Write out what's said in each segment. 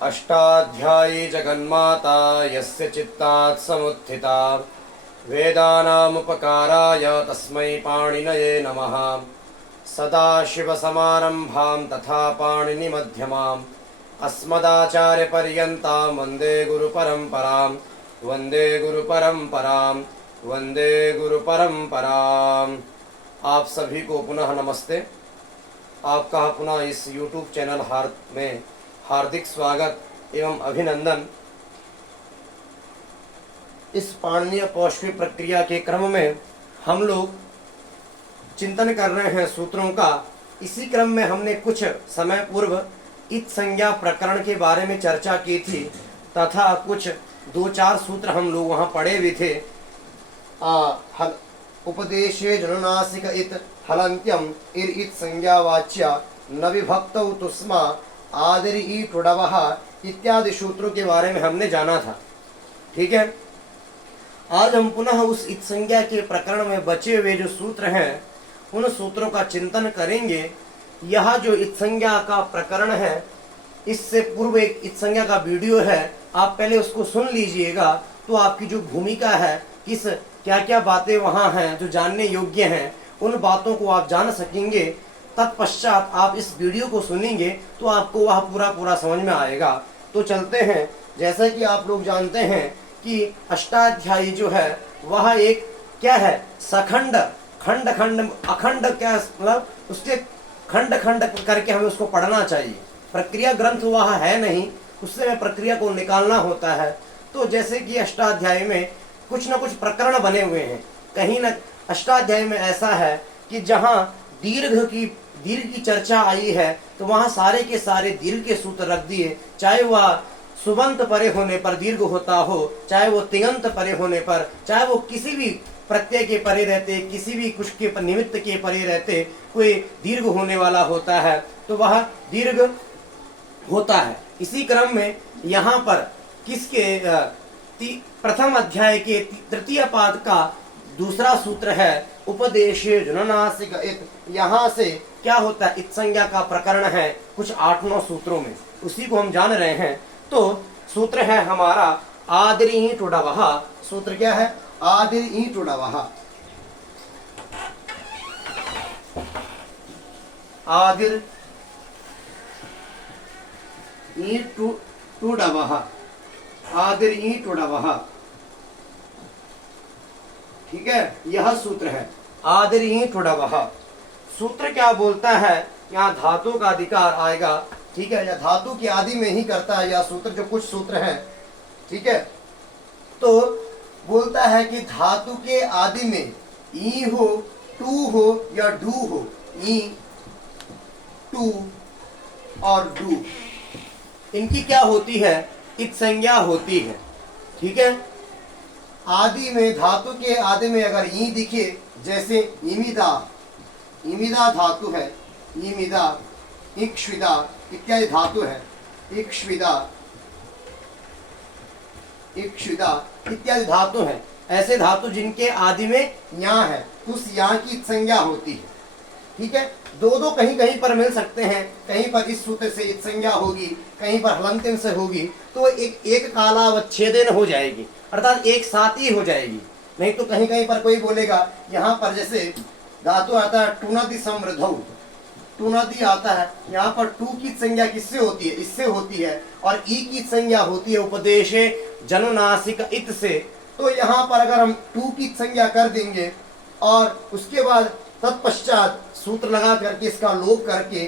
अष्टाध्यायी जगन्माता यस्य चित्तात् समुत्थिता वेदानामुपकाराय तस्मै पाणिनये नमः। सदाशिवसमारम्भां तथा पाणिनिमध्यमाम् अस्मदाचार्यपर्यन्तां वन्दे गुरुपरम्परां वन्दे गुरुपरम्पराम्। आप सभी को पुनः नमस्ते। आपका पुनः इस YouTube चैनल में हार्दिक स्वागत एवं अभिनंदन। इस पाणिनीय पौष्टिक प्रक्रिया के क्रम में हम लोग चिंतन कर रहे हैं सूत्रों का। इसी क्रम में हमने कुछ समय पूर्व इत संज्ञा प्रकरण के बारे में चर्चा की थी तथा कुछ 2-4 सूत्र हम लोग वहां पढ़े भी थे। उपदेशे जनुनासिक इत हलंत्यम इर इत संज्ञावाच्या न विभक्तौ तुस्मा आदरि ई टुडवः इत्यादि सूत्रों के बारे में हमने जाना था। ठीक है, आज हम पुनः उस इत संज्ञा के प्रकरण में बचे हुए जो सूत्र हैं उन सूत्रों का चिंतन करेंगे। यह जो इत संज्ञा का प्रकरण है, इससे पूर्व एक इत संज्ञा का वीडियो है, आप पहले उसको सुन लीजिएगा तो आपकी जो भूमिका है, किस क्या क्या बातें वहां हैं जो जानने योग्य हैं, उन बातों को आप जान सकेंगे। तत्पश्चात आप इस वीडियो को सुनेंगे तो आपको वह पूरा समझ में आएगा। तो चलते हैं। जैसा कि आप लोग जानते हैं कि अष्टाध्यायी जो है वह एक क्या है, सखंड खंड खंड अखंड, क्या मतलब उसके खंड खंड करके हमें उसको पढ़ना चाहिए। प्रक्रिया ग्रंथ वह है नहीं, उससे हमें प्रक्रिया को निकालना होता है। तो जैसे कि अष्टाध्यायी में कुछ न कुछ प्रकरण बने हुए हैं। कहीं न अष्टाध्यायी में ऐसा है कि जहाँ दीर्घ की चर्चा आई है तो वहां सारे के सारे दीर्घ के सूत्र रख दिए, चाहे वह सुबंत परे होने पर दीर्घ होता हो, चाहे वो तिङंत परे होने पर, चाहे वो किसी भी प्रत्यय के परे रहते, किसी भी कुछ के निमित्त के परे रहते कोई दीर्घ होने वाला होता है तो वह दीर्घ होता है। इसी क्रम में यहाँ पर किसके प्रथम अध्याय के तृतीय पाद का दूसरा सूत्र है उपदेशे जनुनासिक इत। यहाँ से क्या होता है, इत संज्ञा का प्रकरण है कुछ 8-9 सूत्रों में, उसी को हम जान रहे हैं। तो सूत्र है हमारा आदिरि टुडवः। सूत्र क्या है, आदिरि टुडवः। आदिर टुडवः, आदिरि टुडवः। ठीक है, यह सूत्र है आदिरि टुडवः। सूत्र क्या बोलता है, यहाँ धातु का अधिकार आएगा। ठीक है, यह धातु की आदि में ही करता है यह सूत्र, जो कुछ सूत्र हैं। ठीक है, तो बोलता है कि धातु के आदि में ई हो, टू हो या डू हो, ई, टू और डू, इनकी क्या होती है, इत संज्ञा होती है। ठीक है, आदि में, धातु के आदि में अगर ई दिखे, जैसे इमिदा, इमिदा धातु है, इमिदा, इक्ष्विदा इत्यादि धातु है, इक्ष्विदा, इक्ष्विदा इत्यादि धातु है। ऐसे धातु जिनके आदि में या है, उस या की संज्ञा होती है। ठीक है, दो कहीं कहीं पर मिल सकते हैं, कहीं पर इस सूत्र से इत संज्ञा होगी, कहीं पर हलंतिम से होगी, तो एक कालावच्छेदेन हो जाएगी, अर्थात एक साथ ही हो जाएगी। नहीं तो कहीं कहीं पर कोई बोलेगा, यहाँ पर जैसे धातु आता है टुनति समृद्धौ, टुनति आता है, यहाँ पर टू की संज्ञा किससे होती है, इससे होती है, और ई की संज्ञा होती है उपदेशे जनुनासिक इत से। तो यहाँ पर अगर हम टू की संज्ञा कर देंगे और उसके बाद तत्पश्चात सूत्र लगा करके इसका लोप करके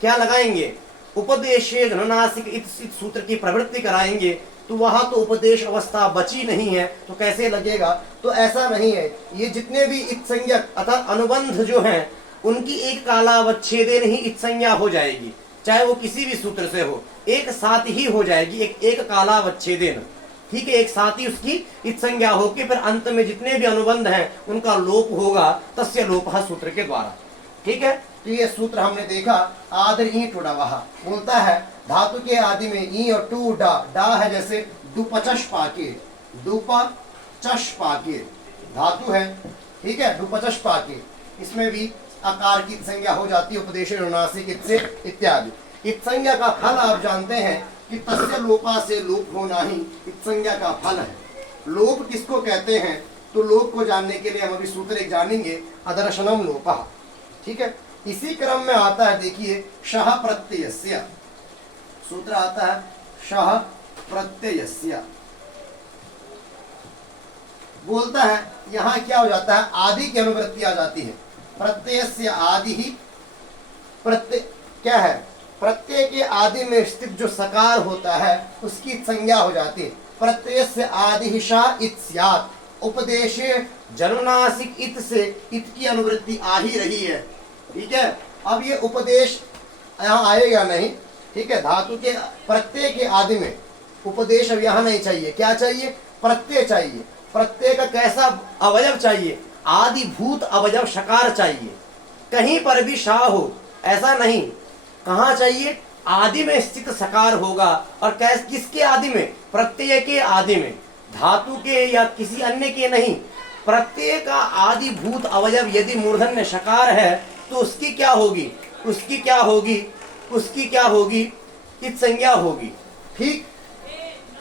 क्या लगाएंगे, उपदेशे जनुनासिक इत सूत्र की प्रवृत्ति कराएंगे, तो वहां तो उपदेश अवस्था बची नहीं है, तो कैसे लगेगा। तो ऐसा नहीं है, ये जितने भी इत संज्ञक अर्थात अनुबंध जो हैं उनकी एक कालावच्छेदेन ही इत संज्ञा हो जाएगी, चाहे वो किसी भी सूत्र से हो, एक साथ ही हो जाएगी, एक कालावच्छेदेन। ठीक है, एक साथ ही उसकी इत संज्ञा होगी, फिर अंत में जितने भी अनुबंध हैं उनका लोप होगा, तस्य लोपः सूत्र के द्वारा। ठीक है, तो ये सूत्र हमने देखा आदिरि टुडवः। बोलता है धातु के आदि में ई और टू डा, डा है जैसे डुपचश पाके, डुपचश पाके धातु है। ठीक है, डुपचश पाके, इसमें भी आकार की संज्ञा हो जाती है, उपदेश अनुनासिक से इत्यादि। इत संज्ञा का फल आप जानते हैं कि तस्य लोपा से लोप होना ही इत संज्ञा का फल है। लोप किसको कहते हैं, तो लोप को जानने के लिए हम अभी सूत्र एक जानेंगे, अदर्शनम लोपः। ठीक है, इसी क्रम में आता है, देखिए शः प्रत्ययस्य, सूत्र आता है शः प्रत्ययस्य, बोलता है यहां क्या हो जाता है, आदि की अनुवृत्ति आ जाती है। प्रत्ययस्य आदि ही, प्रत्यय क्या है, प्रत्यय के आदि में स्थित जो सकार होता है उसकी संज्ञा हो जाती है। प्रत्ययस्य आदि ही शा इत स्यात्, उपदेशे जनुनासिक इत से इत की अनुवृत्ति आ ही रही है। ठीक है, अब ये उपदेश यहाँ आएगा नहीं। ठीक है, धातु के प्रत्यय के आदि में उपदेश अब यहाँ नहीं चाहिए, क्या चाहिए, प्रत्यय चाहिए। प्रत्यय का कैसा अवयव चाहिए, आदिभूत अवयव शकार चाहिए। कहीं पर भी शा हो ऐसा नहीं, कहाँ चाहिए, आदि में स्थित सकार होगा। और किसके आदि में, प्रत्यय के आदि में, धातु के या किसी अन्य के नहीं। प्रत्यय का आदिभूत अवयव यदि मूर्धन्य शकार है तो उसकी क्या होगी, उसकी क्या होगी, उसकी क्या होगी, इत संज्ञा होगी। ठीक,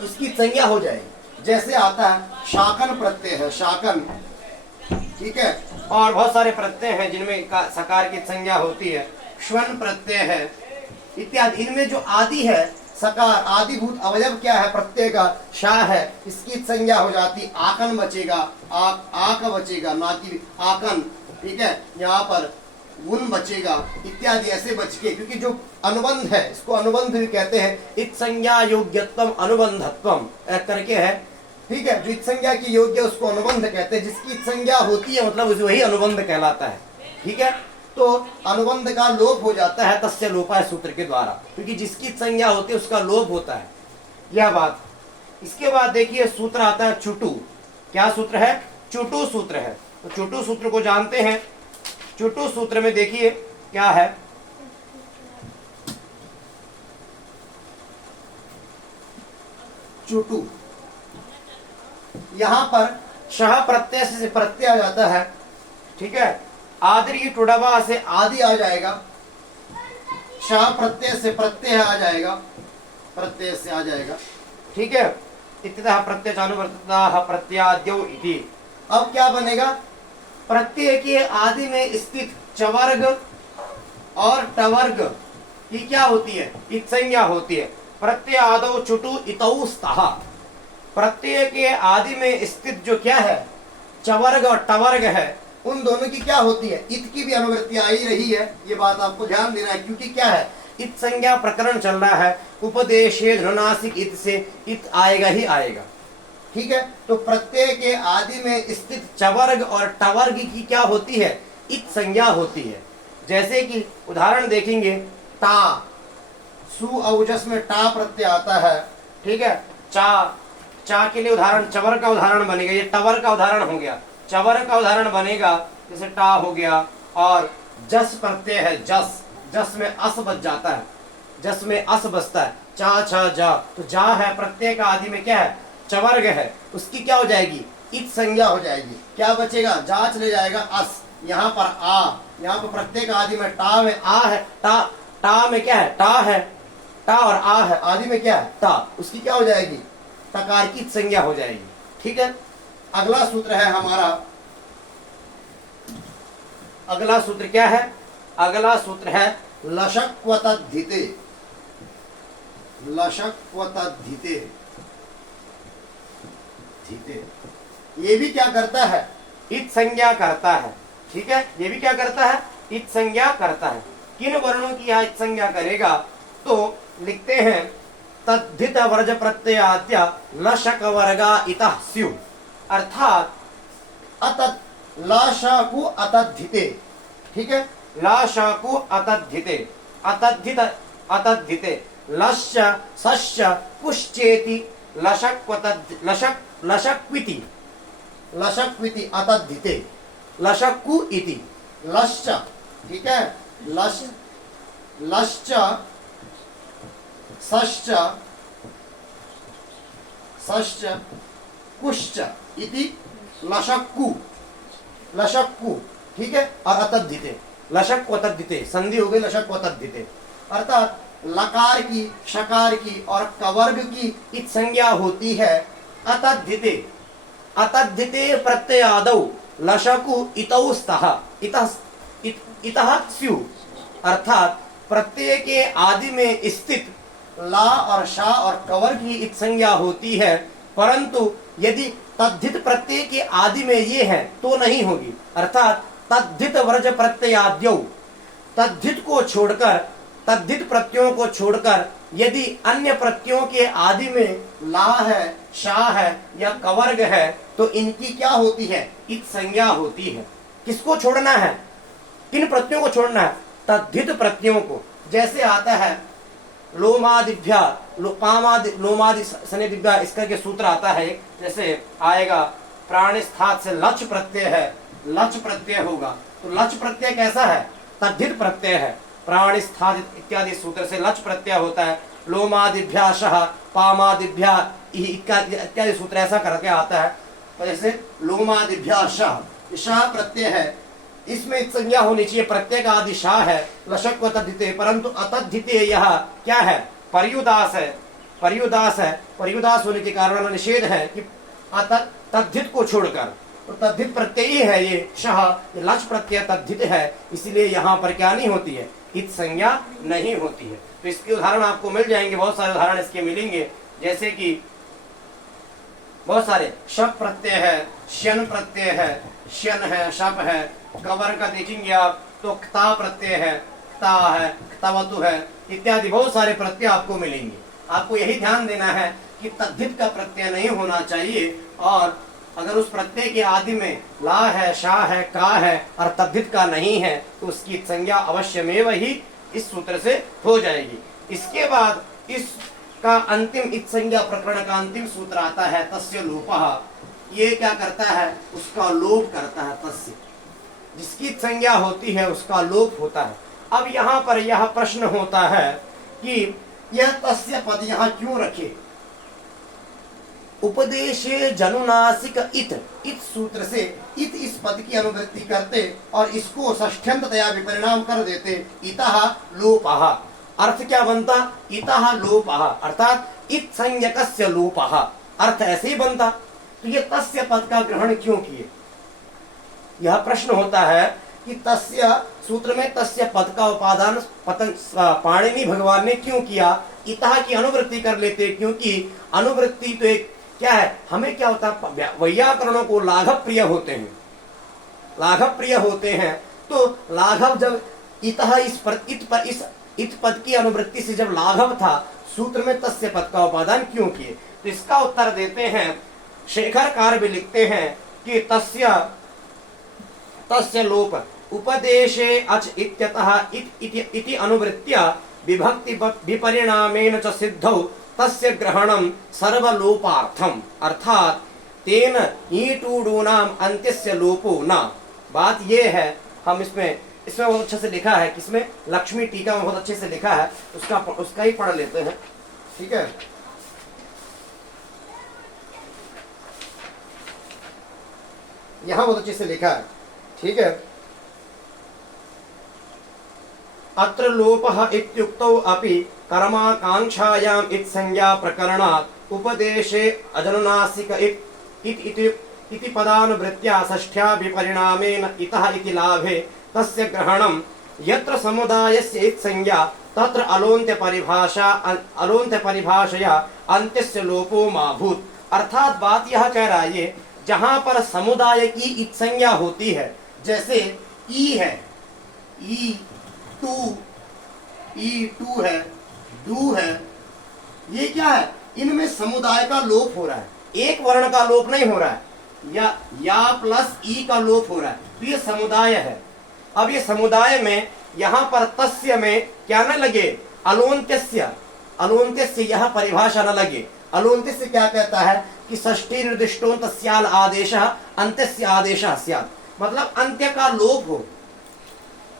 उसकी संज्ञा हो जाएगी। जैसे आता है शाकन प्रत्यय है, शाकन। ठीक है, और बहुत सारे प्रत्यय हैं जिनमें सकार की संज्ञा होती है, श्वन प्रत्यय है इत्यादि। इनमें जो आदि है सकार, आदिभूत अवयव क्या है, प्रत्यय का शा है, इसकी संज्ञा हो जाती, आकन बचेगा, आक बचेगा, ना कि आकन। ठीक है, यहाँ पर गुण बचेगा इत्यादि, ऐसे बच के, क्योंकि जो अनुबंध है इसको अनुबंध भी कहते हैं, इत संज्ञा योग्यत्वम अनुबंधत्वम करके है। ठीक है, जो इत संज्ञा की योग्य उसको अनुबंध कहते हैं, जिसकी इत संज्ञा होती है मतलब वही अनुबंध कहलाता है। ठीक है, तो अनुबंध का लोप हो जाता है, तस्य लोपा है सूत्र के द्वारा, क्योंकि जिसकी संज्ञा होती है उसका लोप होता है, यह बात। इसके बाद देखिए सूत्र आता है चुटु। क्या सूत्र है, चुटु सूत्र है। तो चुटु सूत्र को जानते हैं। चुटु सूत्र में देखिए क्या है, चुटु, यहां पर शह प्रत्यय से प्रत्यय आ जाता है। ठीक है, आदि टुडवा से आदि आ जाएगा, शह प्रत्यय से प्रत्यय आ जाएगा, प्रत्यय से आ जाएगा। ठीक है, इत्यतः प्रत्यय चानुवर्तता प्रत्याद्यो इति। अब क्या बनेगा, प्रत्यय के आदि में स्थित चवर्ग और टवर्ग की क्या होती है, इत संज्ञा होती है। प्रत्यय आदौ चुटु इतौ स्तः, प्रत्यय के आदि में स्थित जो क्या है, चवर्ग और टवर्ग है, उन दोनों की क्या होती है, इत की भी अनुवृत्ति आ ही रही है। ये बात आपको ध्यान देना है, क्योंकि क्या है, इत संज्ञा प्रकरण चल रहा है, उपदेशे ध्रुनासिक इत से इत आएगा ही आएगा। ठीक है, तो प्रत्यय के आदि में स्थित चवर्ग और टवर्ग की क्या होती है, इत संज्ञा होती है। जैसे कि उदाहरण देखेंगे, टा, सु औजस में टा प्रत्यय आता है। ठीक है, चा, चा के लिए उदाहरण चवर का उदाहरण बनेगा, ये टवर का उदाहरण हो गया, चवर का उदाहरण बनेगा, जैसे टा हो गया। और जस प्रत्यय है, जस, जस में अस बच जाता है, जस में अस बचता है, चा छा जा, तो जा है प्रत्यय का आदि में क्या है, चवर्ग है, उसकी क्या हो जाएगी, इत संज्ञा हो जाएगी। क्या बचेगा, जा चले जाएगा अस, यहाँ पर आ, यहाँ पर प्रत्यय का आदि में टा में आ है, टा, टा में क्या है, टा है, टा और आ है, आदि में क्या है, टा, उसकी क्या हो जाएगी, टकार की संज्ञा हो जाएगी। ठीक है, अगला सूत्र है हमारा, अगला सूत्र क्या है, अगला सूत्र है लशक्वतद्धिते, लशक्वतद्धिते, धिते। ये भी क्या करता है, इत संज्ञा करता है। ठीक है, ये भी क्या करता है, इत संज्ञा करता है। किन वर्णों की यहाँ इत संज्ञा करेगा, तो लिखते हैं तद्धित वर्ज प्रत्ययाद्य लशक वर्गा इतः स्यु, अर्थात अतत् लाशाकु अतद्धिते। ठीक है, लाशाकु अतद्धिते, अतद्धित अतद्धिते, लश्य सश्य कुश्चेति लशक्वतद् लशक लशक्विति, लशक्विति अतद्धिते, लशक्कु इति, लश्च। ठीक है, लश, लश्च सश्च सश्च कुश्च इति लशक्कु, लशक्कु। ठीक है, और अतद्धिते, लशक्वतद्धिते, संधि हो गई लशक्वतद्धिते। अर्थात लकार की, शकार की और कवर्ग की इत संज्ञा होती है अतद्धिते। अतद्धिते प्रत्ययादौ लशकु इतौ स्तः इतः स्यु, अर्थात प्रत्यय के आदि में स्थित ला और शा और कवर्ग की इत संज्ञा होती है, परंतु यदि तद्धित प्रत्यय के आदि में ये है तो नहीं होगी। अर्थात तद्धित वर्ज प्रत्ययाद्यौ, तद्धित को छोड़कर, तद्धित प्रत्ययों को छोड़कर यदि अन्य प्रत्ययों के आदि में ला है, शा है या कवर्ग है तो इनकी क्या होती है? इत संज्ञा होती है। किसको छोड़ना है? किन प्रत्ययों को छोड़ना है? तद्धित प्रत्ययों को। जैसे आता है लोमादिभ्या, पामादि, लोमादि सनेदिभ्या, इसका के सूत्र आता है, जैसे आएगा प्राणिस्थात से लच प्रत्यय है, लच प्रत्यय होगा तो लच प्रत्यय कैसा है? तद्धित प्रत्यय है। प्राणिस्थात इत्यादि सूत्र से लच प्रत्यय होता है। लोमादिभ्या शह, पामादिभ्या इत्यादि सूत्र ऐसा करके आता है। तो जैसे लोमादिभ्या शह, शह प्रत्यय है, इसमें संज्ञा होनी चाहिए, प्रत्यय का आदि शा है, लशक व तद्धिते, परंतु अतद्धिते यह क्या है? पर्युदास है, पर्युदास है। पर्युदास होने के कारण निषेध है कि तद्धित को छोड़कर, तो तद्धित प्रत्यय ही है ये शह, ये लच प्रत्यय तद्धित है, इसलिए यहाँ पर क्या नहीं होती है? इत संज्ञा नहीं होती है। तो इसके उदाहरण आपको मिल जाएंगे, बहुत सारे उदाहरण इसके मिलेंगे, जैसे कि बहुत सारे शप प्रत्यय है, श्यन प्रत्यय है, श्यन है, शप है। कवर का देखेंगे आप तो क्ता प्रत्यय है, क्ता है, क्तवतु है, इत्यादि बहुत सारे प्रत्यय आपको मिलेंगे। आपको यही ध्यान देना है कि तद्धित का प्रत्यय नहीं होना चाहिए, और अगर उस प्रत्यय के आदि में ला है, शा है, का है और तद्धित का नहीं है तो उसकी संज्ञा अवश्यमेव ही इस सूत्र से हो जाएगी। इसके बाद इसका अंतिम इत संज्ञा प्रकरण का अंतिम सूत्र आता है तस्य लोपः। ये क्या करता है? उसका लोप करता है। तस्य, जिसकी संज्ञा होती है उसका लोप होता है। अब यहाँ पर यह प्रश्न होता है कि यह तस्य पद यहाँ क्यों रखे? उपदेशे जनुनासिक इत सूत्र से इत इस पद की अनुवृत्ति करते और इसको षष्ठ्यंततया विपरिणाम कर देते इतः लोपः। अर्थ क्या बनता? इतः लोपः, अर्थात इत संज्ञकस्य लोपः, अर्थ ऐसे ही बनता। तो ये तस्य पद का ग्रहण क्यों किए? यह प्रश्न होता है कि तस्य सूत्र में तस्य पद का उपादान पाणिनि भगवान ने क्यों किया? इतः की अनुवृत्ति कर लेते, क्योंकि अनुवृत्ति तो एक क्या है? हमें क्या होता है? वैयाकरणों को लाघव प्रिय होते हैं, लाघव प्रिय होते हैं। तो लाघव जब इतः इस इत पद की अनुवृत्ति से जब लाघव था, सूत्र में तस्य पद का उपादान क्यों किए? तो इसका उत्तर देते हैं, शेखरकार भी लिखते हैं कि तस्य लोप उपदेशे अच इत्यतः इति अनुवृत्त्या विभक्ति विपरिणामेन च सिद्धौ तस्य ग्रहणं सर्वलोपार्थम, अर्थात तेन ईटूडूनाम अंत्यस्य लोपो न। बात ये है, हम इसमें बहुत अच्छे से लिखा है, किसमें? लक्ष्मी टीका में बहुत अच्छे से लिखा है, उसका ही पढ़ लेते हैं, ठीक है। यहां बहुत अच्छे से लिखा है, ठीक है। अत्र लोपः इत्युक्तौ अपि कर्माकांक्षायाम इत संज्ञा प्रकरणात् उपदेशे अजनुनासिक इति पदानुवृत्त्या षष्ठ्या विपरिणामेन इतः इति लाभे तस्य ग्रहणं यत्र समुदायस्य इत संज्ञा तत्र अलोन्त्य परिभाषया अंत्यस्य लोपो मा भूत्। अर्थात बात यह कह रहा है, ये जहां पर समुदाय की इत संज्ञा होती है, जैसे ई है, ई टू है, दू है, ये क्या है? इनमें समुदाय का लोप हो रहा है, एक वर्ण का लोप नहीं हो रहा है, या प्लस ई का लोप हो रहा है, तो ये समुदाय है। अब ये समुदाय में यहां पर तस्य में क्या न लगे? अलोन्त्यस्य, अलोन्त्यस्य यह परिभाषा न लगे। अलोन्त्यस्य क्या कहता है कि षष्ठी निर्दिष्टो तस्याल आदेशः अंत्यस्य आदेशः स्यात्, मतलब अंत्य का लोप हो।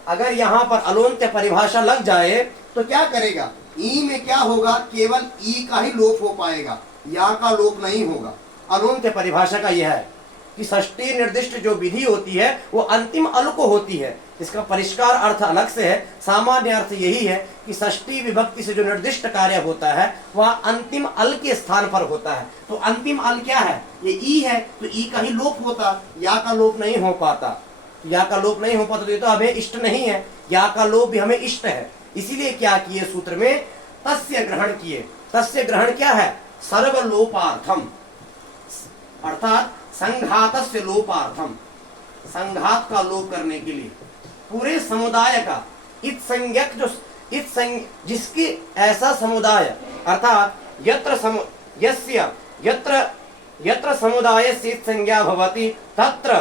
अगर यहाँ पर अलोन्त्य परिभाषा लग जाए तो क्या करेगा? ई में क्या होगा? केवल ई का ही लोप हो पाएगा, या का लोप नहीं होगा। अलोन्त्य परिभाषा का यह है कि षष्ठी निर्दिष्ट जो विधि होती है वो अंतिम अल को होती है, इसका परिष्कार अर्थ अलग से है। सामान्य अर्थ यही है कि षष्ठी विभक्ति से जो निर्दिष्ट कार्य होता है वह अंतिम अल के स्थान पर होता है। तो अंतिम अल क्या है? ये ई है, तो ई का ही लोप होता, या का लोप नहीं हो पाता। या का लोप नहीं हो पाता तो ये तो हमें इष्ट नहीं है, या का लोप भी हमें इष्ट है। इसीलिए क्या किए सूत्र में? तस्य ग्रहण किए। तस्य ग्रहण क्या है? सर्वलोपार्थम, अर्थात संघातस्य लोपार्थम, संघात का लोप करने के लिए पूरे समुदाय का इत संज्ञक जो जिसकी ऐसा समुदाय अर्थात यत्र समुदायस्य इत संज्ञा भवति तत्र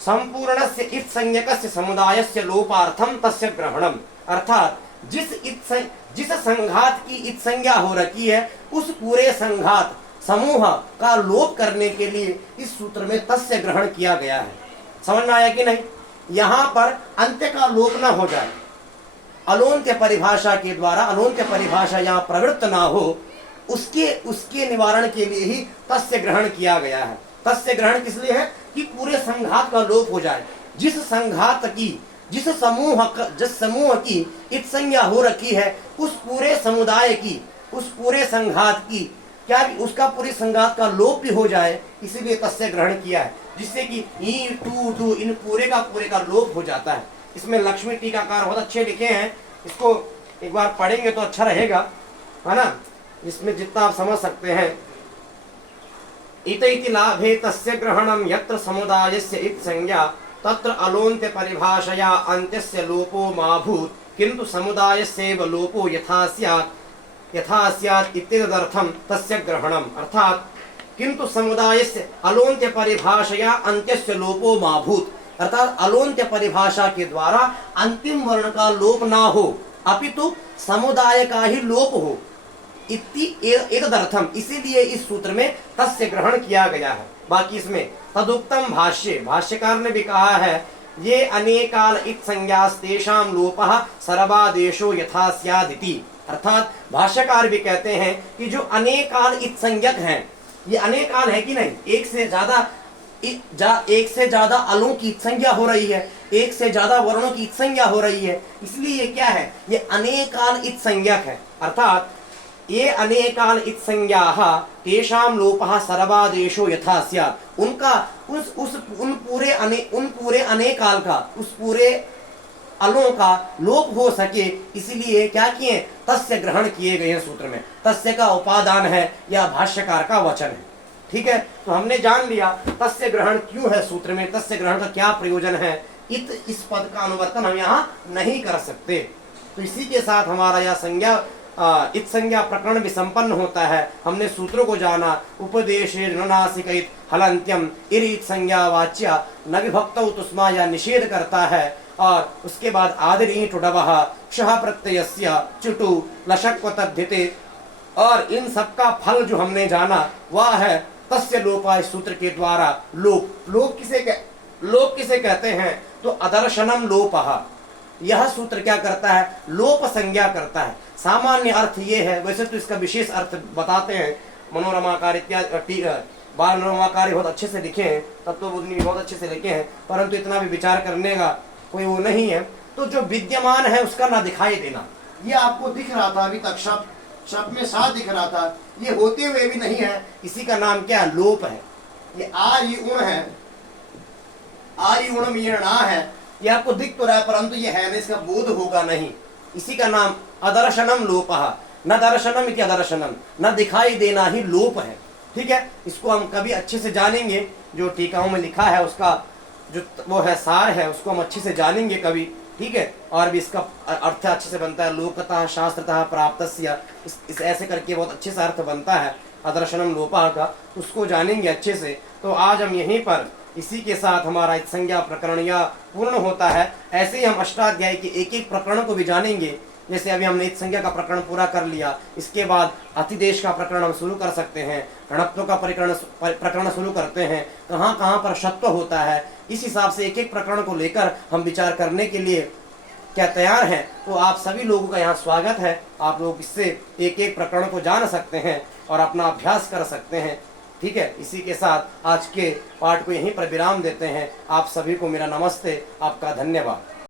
संपूर्णस्य इत संज्ञकस्य समुदायस्य लोपार्थम तस्य ग्रहणम। अर्थात जिस संघात की इत संज्ञा हो रखी है उस पूरे संघात समूह का लोप करने के लिए इस सूत्र में तस्य ग्रहण किया गया है। समझ में आया कि नहीं? यहां पर अंत्य का लोप ना हो जाए, अलोन्त्य परिभाषा के द्वारा अलोन्त्य परिभाषा यहाँ प्रवृत्त ना हो, उसके निवारण के लिए ही तस्य ग्रहण किया गया है। तस्य ग्रहण किस लिए है? कि पूरे संघात का लोप हो जाए। जिस संघात की जिस समूह की इत संज्ञा हो रखी है उस पूरे समुदाय की, उस पूरे संघात की क्या उसका पूरे संघात का लोप भी हो जाए, इसीलिए तस्य ग्रहण किया है, जिससे कि ई टू टू इन पूरे का लोप हो जाता है। इसमें लक्ष्मी टीकाकार बहुत अच्छे लिखे हैं, इसको एक बार पढ़ेंगे तो अच्छा रहेगा, है ना? इसमें जितना आप समझ सकते हैं। इत इति लाभे तस्य ग्रहणम यत्र समुदायस्य इत संज्ञा तत्र अलोन्त्य परिभाषया अन्त्यस्य लोपो मा भूत् किन्तु समुदायस्यैव लोपो यथा स्यात् इत्यर्थम तस्य ग्रहणम। अर्थात किंतु समुदायस्य अलोन्त्य परिभाषया अन्त्यस्य लोपो मा भूत्, अर्थात अलोन्त्य परिभाषा के द्वारा अंतिम वर्ण का लोप ना हो अपितु समुदाय का ही लोप हो, एकदर्थम, इसीलिए इस सूत्र में तस्य ग्रहण किया गया है। बाकी इसमें तदुक्तम भाष्यकार ने भी कहा है ये अनेकाल इत संज्ञास्तेषां लोपः सर्वादेशो यथा स्यादिति। अर्थात भाष्यकार भी कहते हैं कि जो अनेकाल इत संज्ञक हैं, ये अनेकाल है कि नहीं? एक से ज्यादा अलों की इत संज्ञा हो रही है, एक से ज्यादा वर्णों की इत संज्ञा हो रही है, इसलिए ये क्या है? ये अनेकाल इत संज्ञक है। अर्थात ये अनेकाल इत संज्ञाः तेषां लोपः सर्वादेशो यथा स्यात्, उनका उन पूरे अनेकाल का, उस पूरे अलों का लोप हो सके, इसीलिए क्या किए? तस्य ग्रहण किए गए हैं सूत्र में। तस्य का उपादान है या भाष्यकार का वचन है। ठीक है, तो हमने जान लिया तस्य ग्रहण क्यों है सूत्र में, तस्य ग्रहण का क्या प्रयोजन है। इस पद का अनुवर्तन हम यहाँ नहीं कर सकते। तो इसी के साथ हमारा यह संज्ञा इत संज्ञा प्रकरण भी संपन्न होता है। हमने सूत्रों को जाना। उपदेशे ऋणासिक इत हलंत्यम इर इत संज्ञा वाच्या न विभक्तौ तुस्मा या निषेध करता है, और उसके बाद आदरी टुडवः क्षः प्रत्ययस्य चुटु लशक्व तद्धिते, और इन सब का फल जो हमने जाना वह है तस्य लोपा। इस सूत्र के द्वारा लोप किसे कहते हैं? तो अदर्शनम लोपः। यह सूत्र क्या करता है? लोप संज्ञा करता है। सामान्य अर्थ ये है, वैसे तो इसका विशेष अर्थ बताते हैं मनोरमाकार इत्यादि, बाल मनोरमाकार बहुत अच्छे से लिखे हैं, तत्वबोधिनी बहुत अच्छे से लिखे हैं, परंतु इतना भी विचार करने का कोई वो नहीं है। तो जो विद्यमान है उसका ना दिखाई देना, ये आपको दिख रहा था अभी तक, शब्द में साथ दिख रहा था, ये होते हुए भी नहीं है, इसी का नाम क्या है? लोप है। ये आयुण है, आयुणम ये ना है, ये आपको दिख तो रहा है परंतु ये है नहीं, इसका बोध होगा नहीं, इसी का नाम अदर्शनम लोपः। न दर्शनम इति अदर्शनम, न दिखाई देना ही लोप है। ठीक है, इसको हम कभी अच्छे से जानेंगे, जो टीकाओं में लिखा है उसका जो वो है सार है, उसको हम अच्छे से जानेंगे कभी। ठीक है, और भी इसका अर्थ अच्छे से बनता है, लोकतः शास्त्रतः प्राप्तस्य, इस ऐसे करके बहुत अच्छे से अर्थ बनता है अदर्शनम लोपः का, उसको जानेंगे अच्छे से। तो आज हम यहीं पर इसी के साथ हमारा इत संज्ञा प्रकरण या पूर्ण होता है। ऐसे ही हम अष्टाध्याय के एक एक प्रकरण को भी जानेंगे। जैसे अभी हमने इत संज्ञा का प्रकरण पूरा कर लिया, इसके बाद अतिदेश का प्रकरण हम शुरू कर सकते हैं, ऋणत्व का प्रकरण शुरू करते हैं, कहाँ कहाँ पर शत्व होता है। इस हिसाब से एक एक प्रकरण को लेकर हम विचार करने के लिए क्या तैयार हैं। तो आप सभी लोगों का यहाँ स्वागत है। आप लोग इससे एक एक प्रकरण को जान सकते हैं और अपना अभ्यास कर सकते हैं। ठीक है, इसी के साथ आज के पाठ को यहीं पर विराम देते हैं। आप सभी को मेरा नमस्ते, आपका धन्यवाद।